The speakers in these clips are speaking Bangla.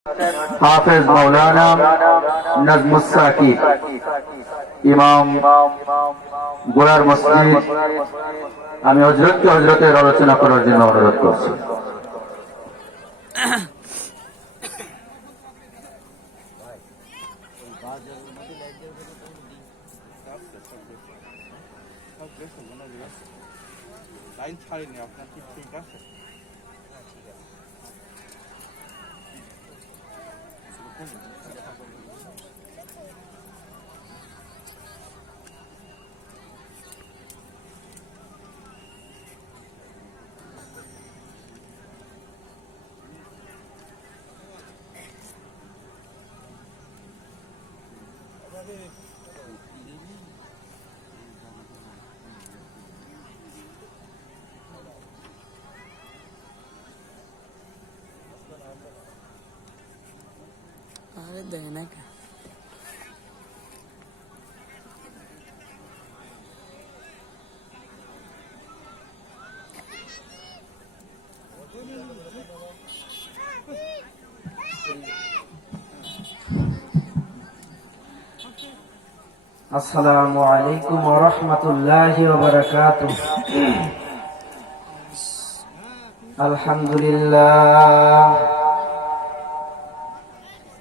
হাফেজ মাওলানা নাজমুস সাকিব ইমাম গোলার মসজিদ। আমি হযরতের আলোচনা করার জন্য অনুরোধ করছি। লাইন ছাড়েনি আপনার, কি ঠিক আছে? अरे देना का अस्सलामु अलैकुम व रहमतुल्लाहि व बरकातुह।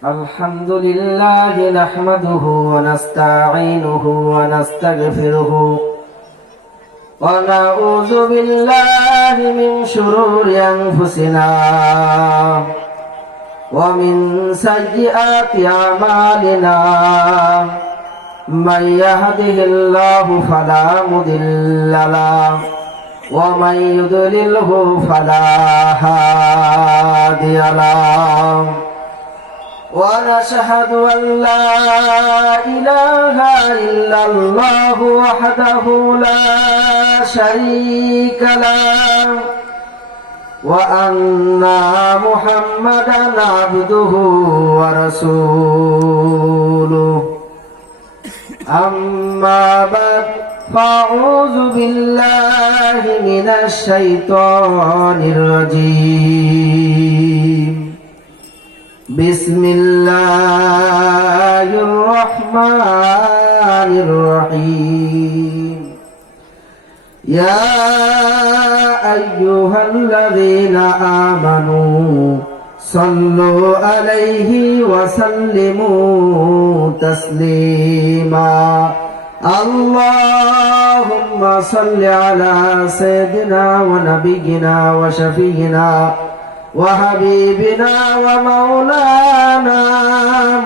अल्हम्दुलिल्लाह नहमदुहु व नस्तईनुहु व नस्तगफिरुहु व नऊज़ु बिल्लाहि मिन शुरूरि अनफुसिना व मिन सय्यिआति अमालिना। من يهده الله فلا مضل له ومن يضلله فلا هادي له ونشهد أن لا إله إلا الله وحده لا شريك له وأن محمدا عبده ورسوله. أما بعد فأعوذ بالله من الشيطان الرجيم. بسم الله الرحمن الرحيم. يا أيها الذين آمنوا صلوا عليه وسلموا تسليما. اللهم صل على سيدنا ونبينا وشفينا وحبيبنا ومولانا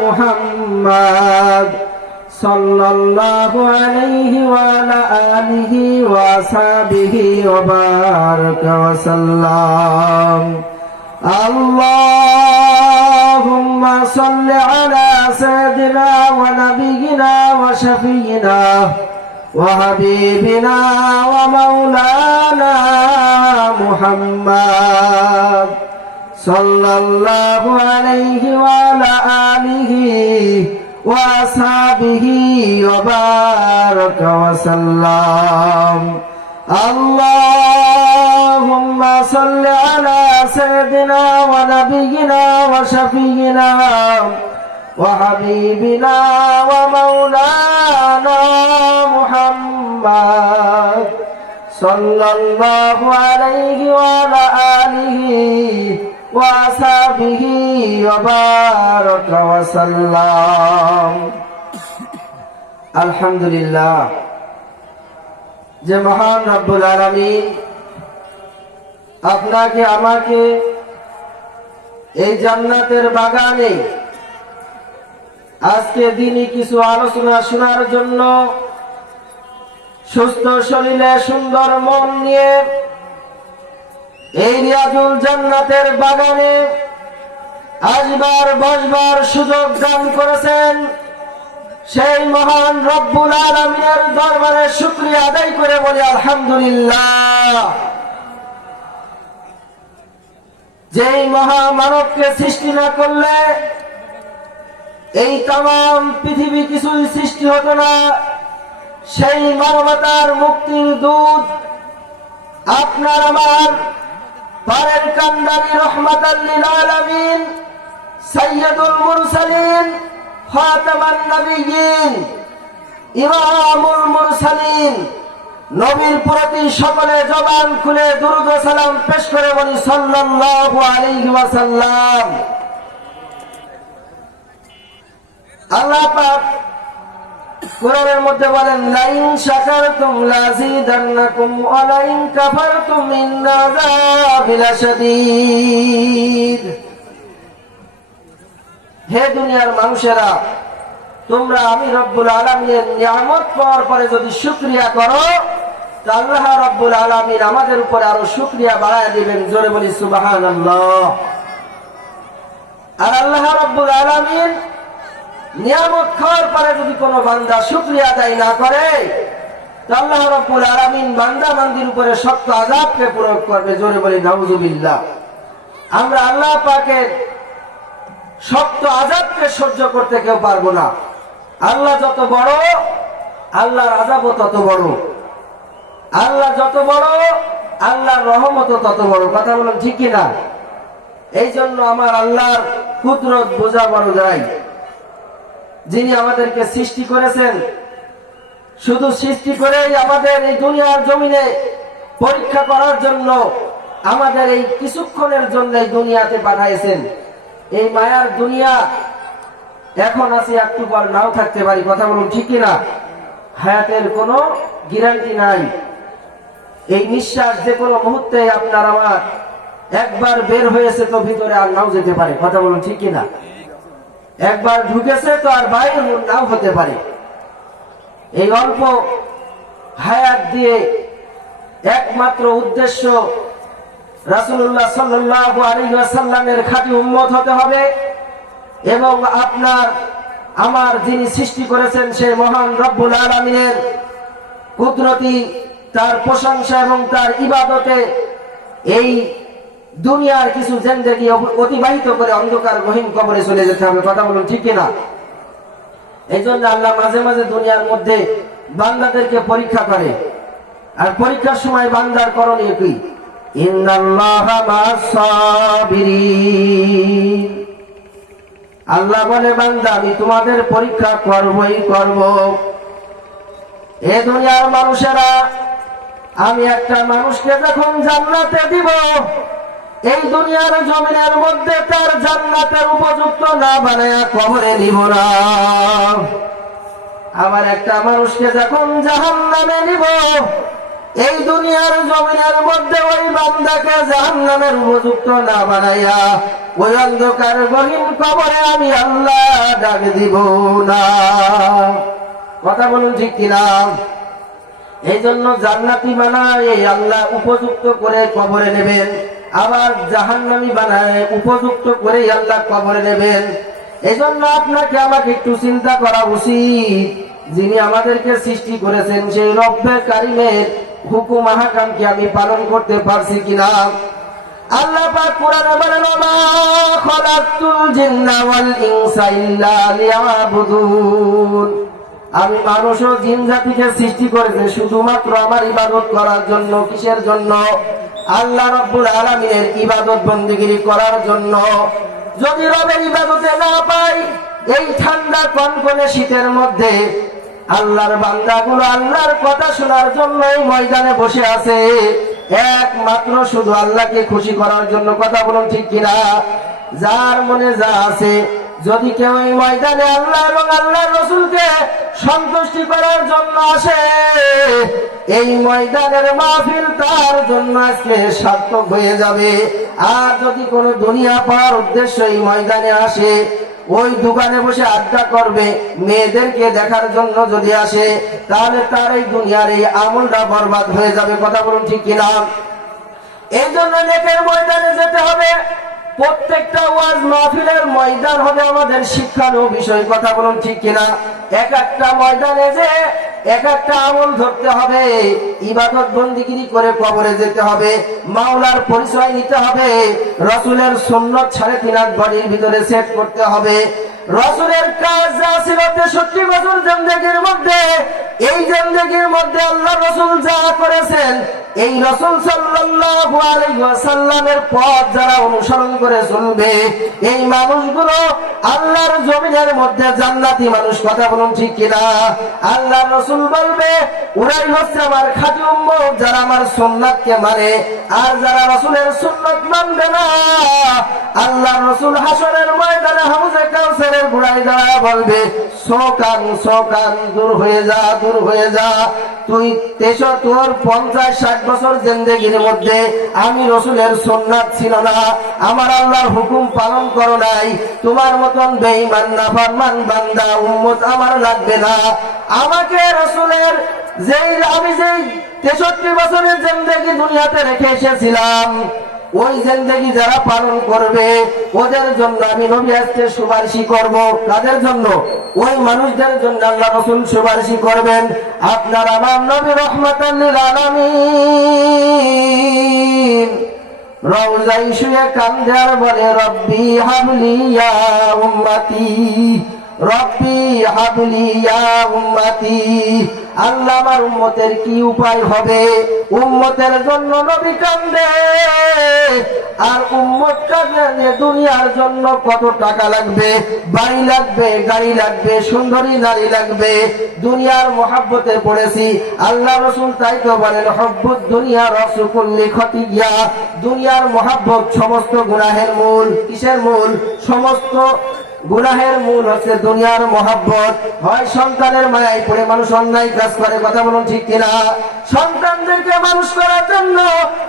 محمد صلى الله عليه وعلى آله وصحبه وبارك وسلم. اللهم صل على سيدنا ونبينا وشفينا وحبيبنا ومولانا محمد صلى الله عليه وعلى آله وصحبه وبارك وسلم. اللهم صل على سيدنا ونبينا وشفينا وحبيبنا ومولانا محمد صلى الله عليه وعلى آله وصحبه وبارك وسلم. الحمد لله যে মহান রব্বুল আলামিন আপনাকে আমাকে এই জান্নাতের বাগানে আজকে দিনই কিছু আলোচনা শোনার জন্য সুস্থ শরীরে সুন্দর মন নিয়ে এই রিয়াজুল জান্নাতের বাগানে আসবার বসবার সুযোগ দান করেছেন। সেই মহান রব্বুল আলামিনের দরবারে শুকরিয়া আদায় করে বলি আলহামদুলিল্লাহ। যেই মহামানবকে সৃষ্টি না করলে এই তাম পৃথিবী কিছুই সৃষ্টি হতো না। সেই মানবতার মুক্তির দূত আপনার আমার পারের কান্দারি রহমাতাল লিল আলামিন সাইয়্যিদুল মুরসালিন, খাতামান নবিয়্যিন, ইমামুল মুরসালিন, নবীর প্রতি সকলে জবান খুলে দুরূদ ও সালাম পেশ করে বলি সাল্লাল্লাহু আলাইহি ওয়াসাল্লাম। আল্লাহ পাক কোরআনের মধ্যে বলেন, লাইন শাকারতুম লাযিদান্নাকুম ওয়া লাইন কাফারতুম ইন্না আযাবি লাশাদীদ। হে দুনিয়ার মানুষেরা, তোমরা আমি রব্বুল আলামিনের নিয়ামত পাওয়ার পরে যদি শুকরিয়া করো, তো আল্লাহ রব্বুল আলামিন আমাদের উপরে আরো শুকরিয়া বাড়ায় দিবেন। জোরে বলি সুবহানাল্লাহ। আর আল্লাহ রব্বুল আলামিন নিয়ামত খাওয়ার পরে যদি কোনো বান্দা শুকরিয়া আদায় না করে, তো আল্লাহ রাব্বুল আলামিন বান্দা বান্দির উপরে শক্ত আযাবকে প্রয়োগ করবে। জোরে বলি নাউযুবিল্লাহ। আমরা আল্লাহ পাকের শক্ত আযাবকে সহ্য করতে কেউ পারবো না। আল্লাহ যত বড়, আল্লাহর আযাবও তত বড়। আল্লাহ যত বড়, আল্লাহর রহমতও তত বড়। কথা বলুন ঠিক কিনা? এই জন্য আমার আল্লাহর কুদরত বোঝা বড় যায়। যিনি আমাদেরকে সৃষ্টি করেছেন, শুধু সৃষ্টি করেই আমাদের এই দুনিয়ার জমিনে পরীক্ষা করার জন্য আমাদের এই কিছুক্ষণের জন্য এই দুনিয়াতে পাঠাইছেন। এই মায়ার দুনিয়া এখন আছে, একটু পর নাও থাকতে পারি। কথা বলুন ঠিক কিনা? হায়াতের কোনো গ্যারান্টি নাই। এই নিঃশ্বাস যে কোনো মুহূর্তে আপনার আমার একবার বের হয়েছে তো ভিতরে আর নাও যেতে পারে। কথা বলুন ঠিক কিনা? একবার ঢুকেছে তো আর বাইরে নাও হতে পারে। এই অল্প হায়াত দিয়ে একমাত্র উদ্দেশ্য রাসূলুল্লাহ সাল্লাল্লাহু আলাইহি ওয়াসাল্লামের খাঁটি উম্মত হতে হবে এবং আপনার আমার যিনি সৃষ্টি করেছেন সেই মহান রব্বুল আলামিনের কুদরতি তার প্রশংসা এবং তার ইবাদতে এই দুনিয়ার কিছু জিন্দেগি অতিবাহিত করে অন্ধকার গহীন কবরে চলে যেতে হবে। কথা বলুন ঠিক কিনা? এই জন্য আল্লাহ মাঝে মাঝে দুনিয়ার মধ্যে বান্দাদেরকে পরীক্ষা করে। আর পরীক্ষার সময় বান্দার করণীয় কি? ইন্নাল্লাহা মা'আস সাবিরিন। আল্লাহ বলে, বান্দা আমি তোমাদের পরীক্ষা করবই করব। এ দুনিয়ার মানুষেরা, আমি একটা মানুষকে যখন জান্নাতে দিব, এই দুনিয়ার জমিনের মধ্যে তার জান্নাতের উপযুক্ত না বানায়া কবরে নিব না। আবার একটা মানুষকে যখন জাহান্নামে নিব, এই দুনিয়ার জমিনের মধ্যে ওই বান্দাকে জাহান্নামের উপযুক্ত না বানাইয়া ওই অন্ধকার গহীন কবরে আমি আল্লাহ ডাক দিব না। কথা বলুন ঠিক কিনা? এই জন্য জান্নাতি বানায় এই আল্লাহ উপযুক্ত করে কবরে নেবেন, আবার জাহান্নামী বানায় উপযুক্ত করে আল্লাহ কবরে নেবেন। এই জন্য আপনাকে আমাকে একটু চিন্তা করা উচিত, যিনি আমাদেরকে সৃষ্টি করেছেন সেই রব্বে কারিমের হুকুম আহকামকে আমি পালন করতে পারছি কিনা। আল্লাহ পাক কোরআনে বলেন, মা খালাকতুল জিন্না ওয়াল ইনসা ইল্লা লিয়াবুদুন। আমি মানুষ ও জিন জাতিকে সৃষ্টি করেছি শুধুমাত্র আমার ইবাদত করার জন্য। কিসের জন্য? আল্লাহ রাব্বুল আলামিনের ইবাদত বন্দেগী করার জন্য। যদি রবের ইবাদতে না পাই, এই ঠান্ডা কনকনে শীতের মধ্যে আল্লাহর বান্দাগুলো আল্লাহর কথা শোনার জন্য এই ময়দানে বসে আছে, একমাত্র শুধু আল্লাহকে খুশি করার জন্য। কথা বলুন ঠিক কিনা? যার মনে যা আছে, যদি কেউ এই ময়দানে আল্লাহ এবং আল্লাহর রাসূলকে সন্তুষ্টি করার জন্য আসে, এই ময়দানের মাহফিল তার জন্য আজকে সার্থক হয়ে যাবে। আর যদি কোনো দুনিয়া পাওয়ার উদ্দেশ্য এই ময়দানে আসে, ওই দোকানে বসে আড্ডা করবে, মেয়েদেরকে দেখার জন্য যদি আসে, তাহলে তার এই দুনিয়ার এই আমলটা বরবাদ হয়ে যাবে। কথা বলুন ঠিক কিনা? এই জন্য নেকের ময়দানে যেতে হবে। প্রত্যেকটা ওয়াজ মাহফিলের ময়দান হবে আমাদের শিক্ষার বিষয়। কথা বলুন ঠিক কিনা? এক একটা ময়দানে যে এক একটা আমল ধরতে হবে, ইবাদত বন্দিগিরি করে কবরে যেতে হবে, মাওলার পরিচয় নিতে হবে, রাসূলের সুন্নাত 3.5 বডির ভিতরে সেট করতে হবে। রাসূলের কাজ যা ছিল 63 বছর জিন্দেগির মধ্যে, এই জিন্দেগির মধ্যে আল্লাহ রাসূল যা করেছেন এই রাসূল সাল্লাল্লাহু আলাইহি ওয়াসাল্লামের পথ যারা অনুসরণ করে চলবে, এই মানুষগুলো আল্লাহর জমিনের মধ্যে জান্নাতি মানুষ। কথা বলুন ঠিক কিনা? আল্লাহর রাসূল বলবে ওরাই হচ্ছে আমার খাঁটি উম্মত, যারা আমার সুন্নাতকে মানে। আর যারা রাসূলের সুন্নাত মানবে না, আল্লাহর রাসূল হাসরের ময়দানে হাউজে কাউসারের গোড়ায় দাঁড়ায় বলবে, সোকান সোকান, দূর হয়ে যা, দূর হয়ে যা। তুই তোর 50-60 বছর জিন্দেগির মধ্যে আমি রাসূলের সুন্নাত ছিল না, আমার আল্লাহর হুকুম পালন করো নাই, তোমার মতন বেঈমান নাফরমান বান্দা উম্মত আমার লাগবে না। আমাকে রাসূলের আমি যেই 63 বছরের জিন্দেগি দুনিয়াতে রেখে এসেছিলাম, ওই জিন্দেগি যারা পালন করবে ওদের জন্য আমি নবী আজকে সুপারিশ করব। কাদের জন্য? ওই মানুষদের জন্য আল্লাহ রাসূল সুপারিশ করবেন। আপনার আমার নবী রাহমাতাল লিল আলামিন রওজায় শুয়ে কান্দে আর বলে, রব্বি হাবলি ইয়া উম্মতি, রব্বি হাবলি ইয়া উম্মতি। আল্লাহ আমার উম্মতের কি উপায় হবে? উম্মতের জন্য নবী কান্দে, আর উম্মত কাঁদলে দুনিয়ার জন্য কত টাকা লাগবে, বাড়ি লাগবে, গাড়ি লাগবে, সুন্দরী নারী লাগবে। দুনিয়ার মহাব্বতে পড়েছি, আল্লাহ রাসূল তাই তো বলেন, হুব্বুদ দুনিয়া রাসু কুল্লি খতিয়া। দুনিয়ার মহাব্বত সমস্ত গুনাহের মূল। কিসের মূল? সমস্ত গুনাহের মূল হচ্ছে দুনিয়ার মহাব্বত। হয় সন্তানের মায়ায় পড়ে মানুষ অন্যায় কাজ করে। কথা বলুন ঠিক কিনা? সন্তানদেরকে মানুষ করার জন্য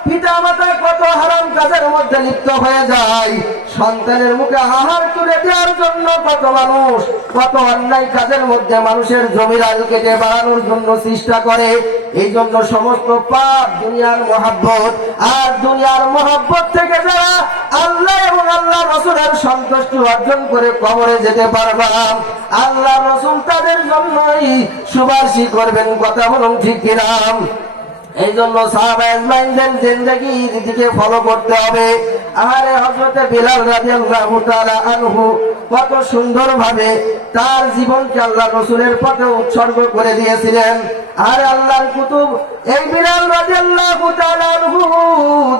পিতা মাতা কত হারাম কাজের মধ্যে লিপ্ত হয়ে যায়। সন্তানের মুখে আহার তুলে দেওয়ার জন্য কত মানুষ কত অন্যায় কাজের মধ্যে মানুষের জমির আল কেটে বাড়ানোর জন্য চেষ্টা করে। এই জন্য সমস্ত পাপ দুনিয়ার মহাব্বত। আর দুনিয়ার মহাব্বত থেকে যারা আল্লাহ এবং আল্লাহ রাসূলের সন্তুষ্টি অর্জন করে কবরে যেতে পারবা, আল্লাহ রাসূল তাদের জন্যই সুপারিশ করবেন। কথা বলুন ঠিক কিনা? এই জন্য সাহাবা আজমাইনদের জিন্দেগির দিকে ফলো করতে হবে। আরে হযরতে বিলাল রাদিয়াল্লাহু তাআলা আনহু কত সুন্দরভাবে তার জীবনকে আল্লাহ রাসূলের পথে উৎসর্গ করে দিয়েছিলেন। আর আল্লাহর কুতুব এই বিলাল রাদিয়াল্লাহু তাআলা আনহু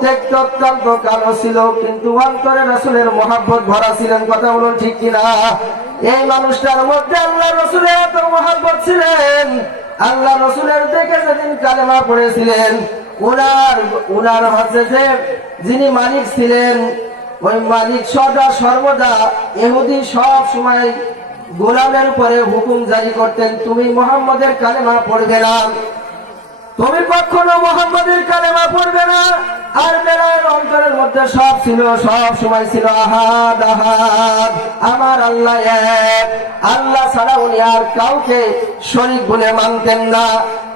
দেখতে অত্যন্ত কালো ছিল, কিন্তু অন্তরে রাসূলের মহব্বত ভরা ছিলেন। কথা বলুন ঠিক কিনা? এই মানুষটার মধ্যে আল্লাহ রাসূলের এত মহব্বত ছিলেন, আল্লাহ রাসূলের দেখে যেদিন কালেমা পড়েছিলেন, উনার হচ্ছে যে যিনি মালিক ছিলেন, ওই মালিক সদা সর্বদা ইহুদি সব সময় গোলামের উপরে হুকুম জারি করতেন, তুমি মুহাম্মদের কালেমা পড়বে না, তুমি কখনো মুহাম্মদের কালেমা পড়বে না। আর বেলালের অন্তরের মধ্যে সব ছিল, সব সময় ছিল আহাদ আহাদ, আমার আল্লাহ এক, আল্লাহ ছাড়া উনি আর কাউকে শরীক বলে মানতেন না।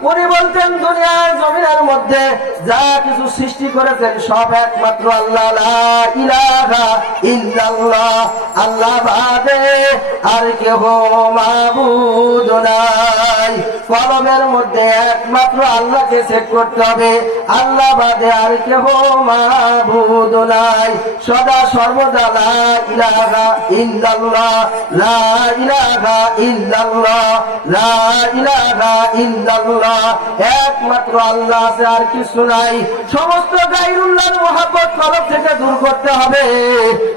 উনি বলতেন দুনিয়ার জমিনের মধ্যে যা কিছু সৃষ্টি করেছেন সব একমাত্র আল্লাহ, লা ইলাহা ইল্লাল্লাহ, আল্লাহ বাদে আর কেহ মাবুদ নাই। কলমের মধ্যে একমাত্র আল্লাহকে সেট করতে হবে, আল্লাহ বাদে আর কেহ মাবুদ নাই। সদা সর্বদা লা ইলাহা ইল্লাল্লাহ, লা ইলাহা ইল্লাল্লাহ, লা ইলাহা ইল্লাল্লাহ, একমাত্র আল্লাহ আছে, আর কিছু নাই। সমস্ত গায়রুল্লাহর মহব্বত কলব থেকে দূর করতে হবে।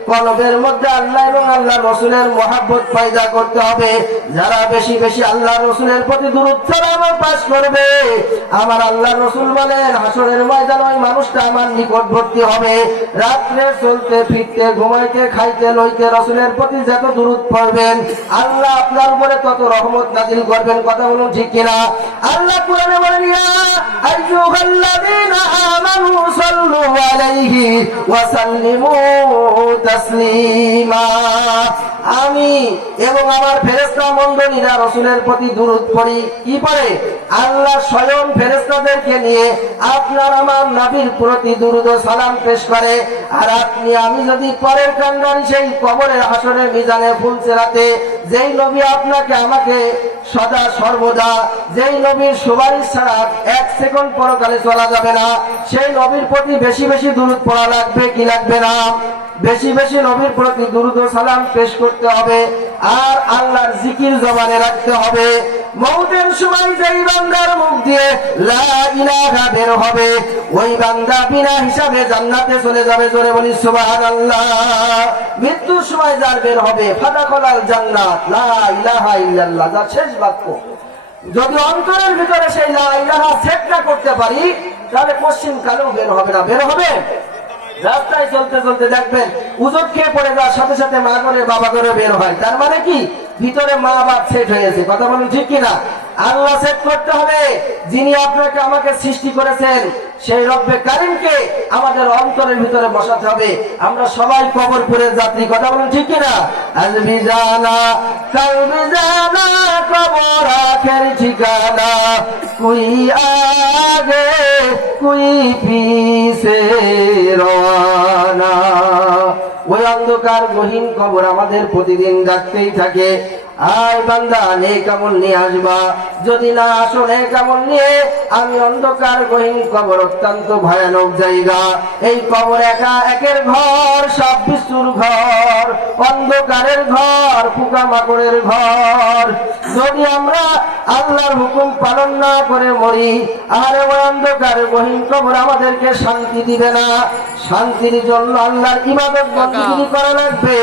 কলবের মধ্যে আল্লাহ এবং আল্লাহ রাসূলের মহব্বত পয়দা করতে হবে। যারা বেশি বেশি আল্লাহ রাসূলের প্রতি দুরূদ সালাম পাঠ করবে, আমার আল্লাহ রাসূল বলেন হাসরের ময়দানে ওই মানুষটা আমার নিকটবর্তী হবে। রাত্রে চলতে ফিরতে ঘুমাইতে খাইতে লইতে রাসূলের প্রতি যত দুরূদ পড়বেন, আল্লাহ আপনার উপরে তত রহমত নাযিল করবেন। কথা বলুন ঠিক কিনা? আল্লাহ কোরআনে বলেন, ইয়া আইয়ুহাল্লাযীনা আমানু সাল্লু আলাইহি ওয়া সাল্লিমু তাসলিমা। আমি এবং আমার ফেরেশতা মণ্ডলীরা রাসূলের প্রতি দুরূদ পড়ি। কি পড়ে? আল্লাহ স্বয়ং ফেরেশতাদেরকে নিয়ে আপনার আমার নবীর প্রতি দুরূদ ও সালাম পেশ করে। আর আপনি আমি যদি পরের কান্ডারি সেই কবরের হাসরের মিজানে ফুলসিরাতে যেই নবী আপনাকে আমাকে সদা সর্বদা, যেই নবীর সুপারিশ ছাড়া এক সেকেন্ড পরকালে চলা যাবে না, সেই নবীর প্রতি বেশি বেশি দুরূদ পড়া লাগবে কি লাগবে না? বেশি বেশি নবীর প্রতি দুরূদ ও সালাম পেশ করতে হবে। আর আল্লাহর জিকির জবানে রাখতে হবে। মউতের সময় যেই বান্দার মুখ দিয়ে লা ইলাহা বের হবে ওই বান্দা বিনা হিসাবে জান্নাতে চলে যাবে। জোরে বলি সুবহানাল্লাহ। মৃত্যুর সময় যার বের হবে ফাদাখালাল জান্নাত লা ইলাহা ইল্লাল্লাহ, যার শেষ বাক্য। যদি অন্তরের ভিতরে সেই লা ইলাহা সেট না করতে পারি তাহলে পশ্চিম কালেও বের হবে না। বের হবে রাস্তায় চলতে চলতে দেখবেন উজুর খেয়ে পড়ে যাওয়ার সাথে সাথে মা করে বাবা করে বের হয়। তার মানে কি ভিতরে মা বাপ সেট হয়েছে। কথা বলুন ঠিক কিনা? আল্লাহ সেট করতে হবে। যিনি আপনাকে আমাকে সৃষ্টি করেছেন সেই রব্বে কারিমকে আমাদের অন্তরের ভিতরে বসাতে হবে। আমরা সবাই কবরপুরের যাত্রী। কথা বলুন ঠিক কিনা? আজবি জানা কালবি জানা কবর আখের ঠিকানা, কুই আগে কুই পিছে রওয়ানা। ওই অন্ধকার গহীন কবর আমাদের প্রতিদিন ডাকতেই থাকে, আয় বান্দা নেক আমল নিয়ে আসবা। যদি না আসো নেক আমল নিয়ে, আমি অন্ধকার গহীন কবর অত্যন্ত ভয়ানক জায়গা। এই কবর একা একের ঘর, সব বিশুর ঘর, অন্ধকারের ঘর, পোকা মাকড়ের ঘর। যদি আমরা আল্লাহর হুকুম পালন না করে মরি, আর ওই অন্ধকার গহীন কবর আমাদেরকে শান্তি দিবে না। শান্তির জন্য আল্লাহর ইবাদত বন্দেগী করা লাগবে।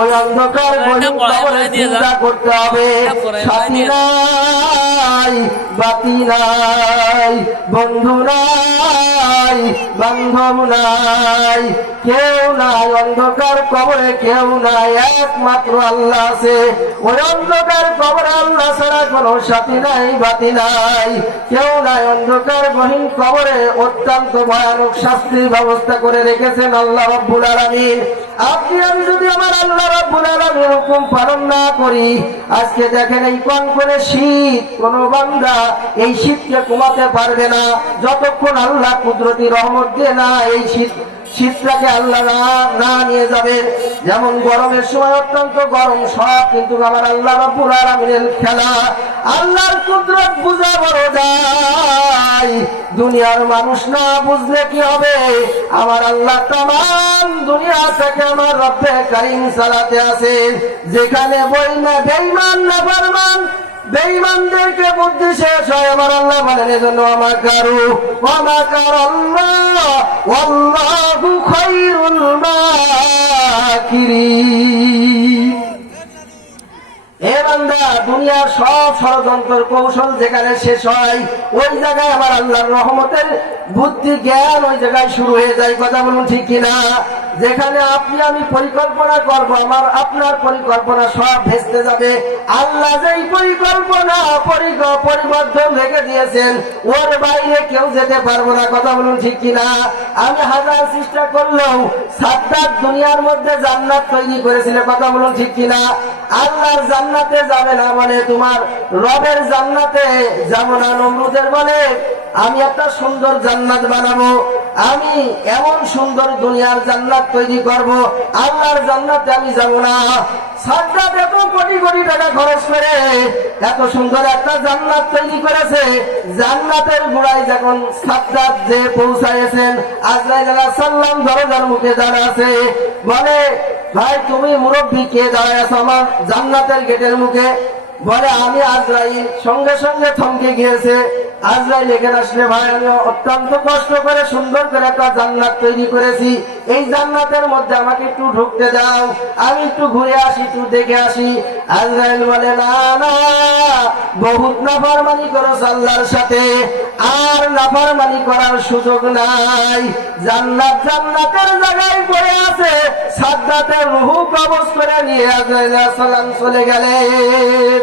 ওই অন্ধকার গহীন কবরে চিন্তা করতে হবে। সাথী নাই, বাতি নাই, বন্ধু নাই, বান্ধব নাই, কেউ নাই। অন্ধকার কবরে কেউ নাই, একমাত্র আল্লাহ আছে। ওই অন্ধকার কবরে আল্লাহ ছাড়া কোনো সাথী নাই, বাতি নাই, কেউ নাই। অন্ধকার গহীন কবরে অত্যন্ত ভয়ানক শাস্তির ব্যবস্থা করে রেখেছেন আল্লাহ রাব্বুল আলামিন। আপনি আমি যদি আমার আল্লাহ রাব্বুল আলামিনের হুকুম পালন না করি, আজকে দেখেন এই কনকনে শীত, কোন বান্দা এই শীতকে কমাতে পারবে না যতক্ষণ আল্লাহ কুদরতি রহমত দিয়ে না এই শীতটাকে আল্লাহ না নিয়ে যাবে। যেমন গরমের সময় অত্যন্ত গরম, সব কিন্তু আমার আল্লাহ রাব্বুল আলামিনের খেলা। আল্লাহর কুদরত বুঝা বড় যায়, দুনিয়ার মানুষ না বুঝলে কি হবে? আমার আল্লাহ তামাম দুনিয়া থেকে আমার রব্বে কারীম চালাতে আছেন। যেখানে বেঈমান নাফরমান বেঈমানদেরকে বুদ্ধি শেষ হয়, আমার আল্লাহ বলেন এজন্য আমাকারু ওয়া মাকারাল্লাহ ওয়াল্লাহু খায়রুল মাকিরিন। এ বান্দা, দুনিয়ার সব ষড়যন্ত্র কৌশল যেখানে শেষ হয়, ওই জায়গায় আমার আল্লাহর রহমতের বুদ্ধি জ্ঞান ওই জায়গায় শুরু হয়ে যায়। কথা বলুন ঠিক কিনা? যেখানে আপনি আমি পরিকল্পনা করব, আমার আপনার পরিকল্পনা সব ভেস্তে যাবে। আল্লাহ যেই পরিকল্পনা পরিবর্তন রেখে দিয়েছেন, ওর বাইরে কেউ যেতে পারবো না। কথা বলুন ঠিক কিনা? আমি হাজার চেষ্টা করলেও সাদ্দাত দুনিয়ার মধ্যে জান্নাত তৈরি করেছিল। কথা বলুন ঠিক কিনা? আল্লাহর জান্নাতে যাবে না মানে তোমার রবের জান্নাতে যাবো না। নমরুদের বলে আমি একটা সুন্দর জান্নাত বানাবো, আমি এমন সুন্দর দুনিয়ার জান্নাত তৈরি করব, আল্লাহর জান্নাতে আমি যাব না। সাদ্দাত এত কোটি কোটি টাকা খরচ করে এত সুন্দর একটা জান্নাত তৈরি করেছে। জান্নাতের গোড়ায় যখন সাদ্দাত যে পৌঁছায়েছেন, আজরাইল আলাইহিস সালাম দরজার মুখে দাঁড়ায় আছে। বলে ভাই তুমি মুরব্বী, কে দাঁড়ায় আছো আমার জান্নাতের গেটের মুখে? বলে আমি আজরাইল। সঙ্গে সঙ্গে থমকে গিয়েছে। আজরাইল এখানে আসলে ভাই আমি অত্যন্ত কষ্ট করে সুন্দর করে একটা জান্নাত তৈরি করেছি, এই জান্নাতের মধ্যে আমাকে একটু ঢুকতে দাও, আমি একটু ঘুরে আসি, একটু দেখে আসি। আজরাইল বলে না না, বহুত নাফরমানি করছ আল্লাহর সাথে, আর নাফরমানি করার সুযোগ নাই। জান্নাত জান্নাতের জায়গায় পড়ে আছে, সাদ্দাতের রূহ কবজ করে নিয়ে আজরাইল আলাইহিস সালাম চলে গেলেন।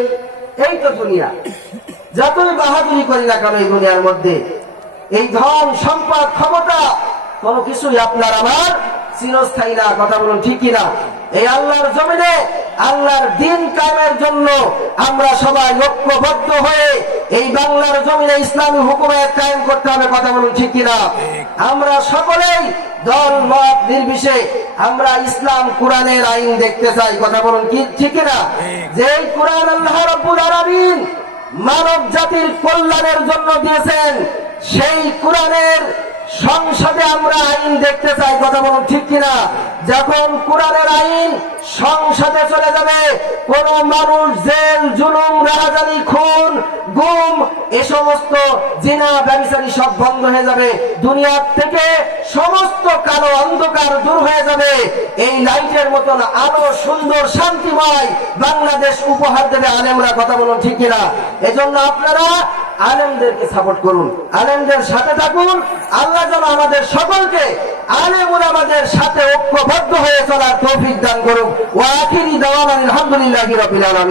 এই তো দুনিয়া। যতই বাহাদুরি করি না কেন এই দুনিয়ার মধ্যে, এই ধন সম্পদ ক্ষমতা কোনো কিছুই আপনার আমার চিরস্থায়ী না। কথা বলুন ঠিক কিনা? এই আল্লাহর জমিনে আল্লাহর দিন কায়েমের জন্য আমরা সবাই ঐক্যবদ্ধ হয়ে এই বাংলার জমিনে ইসলামী হুকুমত কায়েম করতে হবে। কথা বলুন ঠিক কিনা? আমরা সকলেই দল মত নির্বিশেষে আমরা ইসলাম কোরআনের আইন দেখতে চাই। কথা বলুন কি ঠিক কিনা? যে কোরআন আল্লাহ রাব্বুল আলামিন মানব জাতির কল্যাণের জন্য দিয়েছেন, সেই কোরআনের সংসদে আমরা আইন দেখতে চাই, কথা বলুন ঠিক কিনা? যখন কোরআনের আইন সংসদে চলে যাবে, কোন মানুষ জেল, জুলুম, রাহাজানি, খুন, গুম, এ সমস্ত জিনা, ব্যভিচারী সব বন্ধ হয়ে যাবে। দুনিয়ার থেকে সমস্ত কালো অন্ধকার দূর হয়ে যাবে। এই লাইটের মতন আলো সুন্দর শান্তিময় বাংলাদেশ উপহার দেবে আলেমরা, কথা বলুন ঠিক কিনা? এজন্য আপনারা আলেমদেরকে সাপোর্ট করুন, আলেমদের সাথে থাকুন। আল্লাহ যেন আমাদের সকলকে আলেম ওলামাদের সাথে ঐক্যবদ্ধ হয়ে চলার তৌফিক দান করুন। ওয়া আখিরি দাওয়ানা আলহামদুলিল্লাহি রাব্বিল আলামিন।